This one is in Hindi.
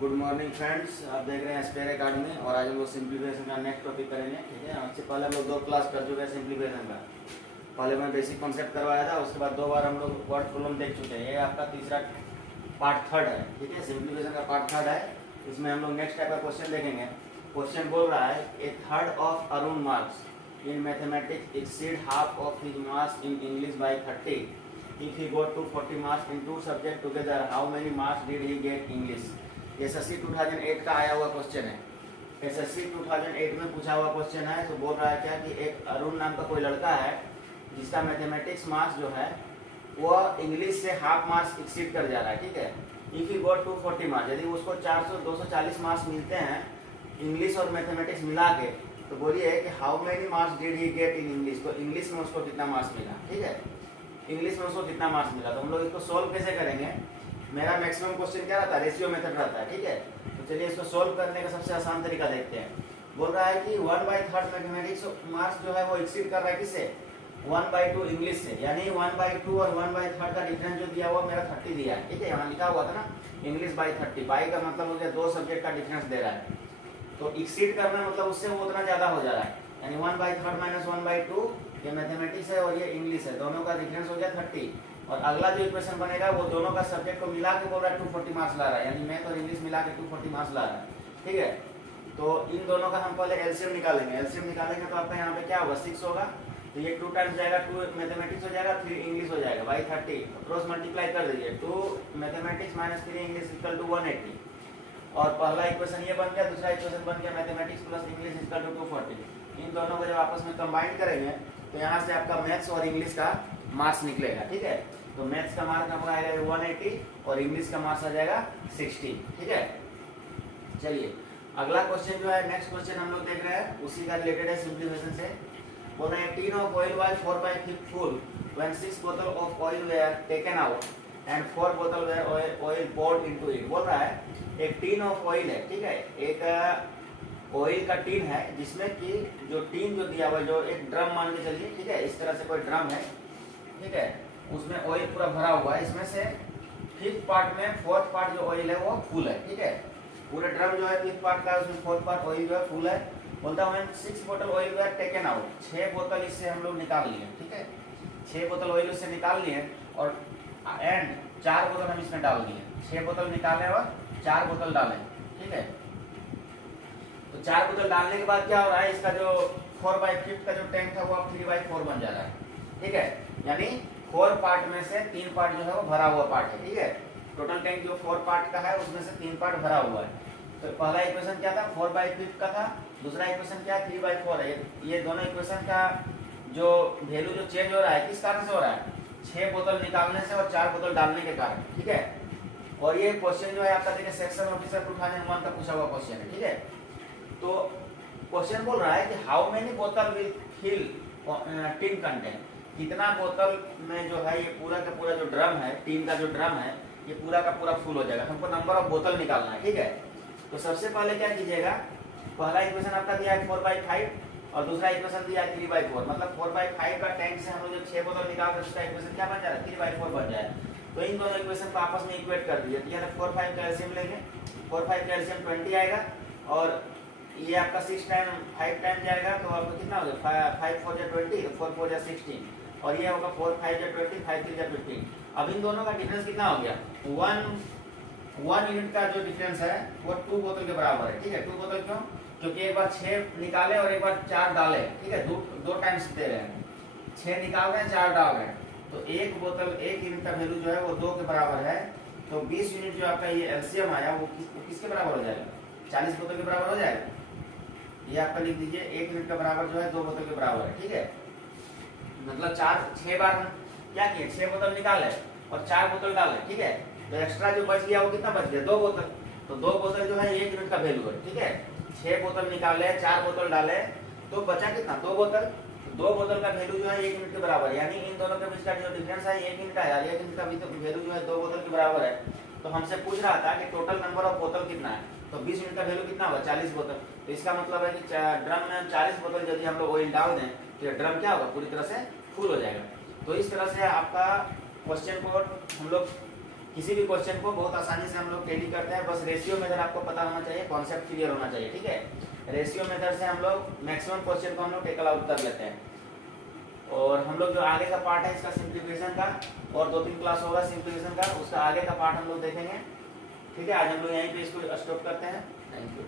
गुड मॉर्निंग फ्रेंड्स, आप देख रहे हैं एस्पेयर अकेडमी और आज हम लोग सिंप्लीफिकेशन का नेक्स्ट टॉपिक करेंगे। ठीक है, इससे पहले हम लोग 2 क्लास कर चुके हैं सिंप्लीफिकेशन का। पहले मैं बेसिक कॉन्सेप्ट करवाया था, उसके बाद 2 बार हम लोग वर्ड प्रॉब्लम देख चुके हैं। ये आपका तीसरा पार्ट 3 है। ठीक है, सिंप्लीफिकेशन का पार्ट 3 है। इसमें हम लोग नेक्स्ट टाइप का क्वेश्चन देखेंगे। क्वेश्चन बोल रहा है a third of Arun marks in mathematics exceed half of his marks in English by 30 if he got 240 marks in 2 subjects together how many marks did he get English। SSC 2008 का आया हुआ क्वेश्चन है। एसएससी 2008 में पूछा हुआ क्वेश्चन है। तो बोल रहा है क्या कि एक अरुण नाम का कोई लड़का है जिसका मैथमेटिक्स मार्क्स जो है वह इंग्लिश से हाफ मार्क्स एक्सीड कर जा रहा है। ठीक है, इफ ही गॉट 240 मार्क्स, यदि उसको 240 मार्क्स मिलते हैं इंग्लिश और मैथमेटिक्स मिला के, तो बोलिए कि how many marks did he get in English. तो इंग्लिश में उसको कितना मार्क्स मिला। ठीक है, इंग्लिश में उसको कितना मार्क्स मिला। तो हम लोग इसको सोल्व कैसे करेंगे। मेरा मैक्सिमम क्वेश्चन क्या रहता है, रेशियो मेथड रहता है। ठीक है, तो चलिए इसको सोल्व करने का सबसे आसान तरीका देखते हैं। बोल रहा है कि 1/3 मैथमेटिक्स मार्क्स जो है वो एक्सीड कर रहा है किससे, 1/2 इंग्लिश से। यानी 1/2 और 1/3 का डिफरेंस जो दिया हुआ मेरा 30 दिया है। ठीक है, यहाँ लिखा हुआ था ना इंग्लिश बाई 30, बाई का मतलब हो गया 2 सब्जेक्ट का डिफरेंस दे रहा है। तो एक्सीड करना मतलब उससे वो उतना ज्यादा हो जा रहा है। यानी 1/3 माइनस 1/2 ये मैथमेटिक्स है और ये इंग्लिश है, दोनों का डिफरेंस हो गया 30। और अगला जो इक्वेशन बनेगा वो दोनों का सब्जेक्ट को मिला के बोल रहा है 240 मार्क्स ला रहा है। यानी मैथ और इंग्लिश मिला के 240 मार्क्स ला रहा है। ठीक है, तो इन दोनों का हम पहले एलसीएम निकालेंगे। एलसीएम निकालेंगे तो आपका यहाँ पे क्या होगा, 6 होगा। तो ये 2 टाइम्स जाएगा, 2 मैथमेटिक्स हो जाएगा, 3 इंग्लिश हो जाएगा बाई 30। क्रॉस मल्टीप्लाई कर दीजिए, 2 mathematics minus 3 English equal to 180। और पहला इक्वेशन ये बन गया, दूसरा इक्वेशन बन गया mathematics plus English equal to 240। इन दोनों को जब आपस में कंबाइन करेंगे तो यहाँ से आपका मैथ्स और इंग्लिश का मार्क्स निकलेगा। ठीक है, तो मैथ्स का मार्क्स आपका आएगा 180 और इंग्लिश का मार्क्स आ जाएगा 60। ठीक है, चलिए अगला क्वेश्चन जो है, नेक्स्ट क्वेश्चन हम लोग देख रहे हैं, उसी का रिलेटेड है सिंप्लीफिकेशन से। बोल रहे हैं tin of oil was 4/5 full when 6 बोतल of oil were taken out and 4 बोतल were oil poured into it. बोल रहा है एक टीन ऑफ ऑयल है। ठीक है, एक ऑयल का टीन है जिसमें कि जो टीन जो दिया हुआ, जो एक ड्रम मान के चलिए। ठीक है, इस तरह से कोई ड्रम है। ठीक है, उसमें ऑयल पूरा भरा हुआ है। इसमें से 5th पार्ट में 4th पार्ट जो ऑयल है वो फुल है। ठीक है, पूरे ड्रम जो है 5th पार्ट का, उसमें 4th पार्ट ऑयल जो है फुल है। बोलता हूँ 6 बोतल ऑयल वेयर टेकन आउट, 6 बोतल इससे हम लोग निकाल लिए। ठीक है, 6 बोतल ऑयल उससे निकाल लिए और एंड 4 बोतल हम इसमें डाल दिए। 6 बोतल निकाले और 4 बोतल डाले। ठीक है, तो 4 बोतल डालने के बाद क्या हो रहा है, इसका जो 4/5 का जो टैंक था वो अब 3/4 बन जा रहा है। ठीक है, यानी 4 पार्ट में से 3 पार्ट जो है वो भरा हुआ पार्ट है। ठीक है, टोटल टैंक जो 4 पार्ट का है उसमें से 3 पार्ट भरा हुआ है। तो पहला इक्वेशन क्या था, 4/5 का था। दूसरा इक्वेशन क्या, 3/4 है। ये दोनों इक्वेशन का जो वैल्यू जो चेंज हो रहा है किस कारण से हो रहा है, 6 बोतल निकालने से और 4 बोतल डालने के कारण। ठीक है, और ये क्वेश्चन जो है आपका देखिए सेक्शन ऑफिसर 2001 का पूछा हुआ क्वेश्चन है। ठीक है, तो क्वेश्चन बोल रहा है कि हाउ मेनी बोतल विल फिल टीन कंटेंट, कितना बोतल में जो है ये पूरा का पूरा जो ड्रम है, टीन का जो ड्रम है ये पूरा का पूरा फुल हो जाएगा। हमको नंबर ऑफ बोतल निकालना है। ठीक है, तो सबसे पहले क्या कीजिएगा, पहला इक्वेशन आपका दिया है 4/5 और दूसरा इक्वेशन दिया है 3/4। मतलब 4/5 का टैंक से हम लोग जब 6 बोतल निकाल कर उसका इक्वेशन क्या बन जा रहा है, 3/4 बन जाए। तो इन दोनों इक्वेशन को आपस में इक्वेट कर दीजिए। तो यहाँ 4/5 का एलसीएम लेंगे, 4/5 का एलसीएम 20 आएगा और ये आपका 6 टाइम 5 टाइम जाएगा तो आपको कितना हो गया, 5 4 जा 20, 4 4 जा 16 और ये होगा 4 5 जा 20, 5 3 जा 15। अब इन दोनों का डिफरेंस कितना हो गया, 1 यूनिट का जो डिफरेंस है वो 2 बोतल के बराबर है। ठीक है, 2 बोतल क्यों, क्योंकि एक बार 6 निकाले और एक बार 4 डाले। ठीक है, दो टाइम्स दे रहे हैं, 6 निकाल रहे हैं 4 डाल रहे हैं। तो 1 बोतल 1 यूनिट का वैल्यू जो है वो 2 के बराबर है। तो 20 यूनिट जो आपका ये एलसीएम आया वो किसके बराबर हो जाएगा, 40 बोतल के बराबर हो जाएगा। ये आपका लिख दीजिए 1 यूनिट का बराबर जो है 2 बोतल के बराबर है। ठीक है, मतलब 6 बार हम क्या किए, 6 बोतल निकाले और 4 बोतल डाले। ठीक है, तो एक्स्ट्रा जो बच गया वो कितना बच गया, 2 बोतल। तो 2 बोतल जो है 1 यूनिट का वैल्यू है। ठीक है, 6 बोतल निकाले 4 बोतल डाले तो बचा कितना, 2 बोतल। 2 बोतल का वैल्यू जो है 1 यूनिट के बराबर है। यानी इन दोनों के बीच का जो डिफरेंस है 1 यूनिट का है। 1 यूनिट का वैल्यू जो है 2 बोतल के बराबर है। तो हमसे पूछ रहा था कि टोटल नंबर ऑफ बोतल कितना है, तो 20 यूनिट का वैल्यू कितना होगा, 40 बोतल। तो इसका मतलब है कि ड्रम में 40 बोतल यदि हम लोग ऑयल डाल दें तो ड्रम क्या होगा, पूरी तरह से फुल हो जाएगा। तो इस तरह से आपका क्वेश्चन को हम लोग किसी भी क्वेश्चन को बहुत आसानी से हम लोग टेली करते हैं। बस रेशियो मेथड आपको पता होना चाहिए, कॉन्सेप्ट क्लियर होना चाहिए, ठीक है। रेशियो मेथड से हम लोग मैक्सिमम क्वेश्चन को हम लोग टेकल आउट कर लेते हैं। और हम लोग जो आगे का पार्ट है इसका सिंप्लीफिकेशन का, और 2-3 क्लास होगा सिंप्लीफिकेशन का, उसका आगे का पार्ट हम लोग देखेंगे, ठीक है। आज हम लोग यहीं पे इसको स्टॉप करते हैं। Thank you.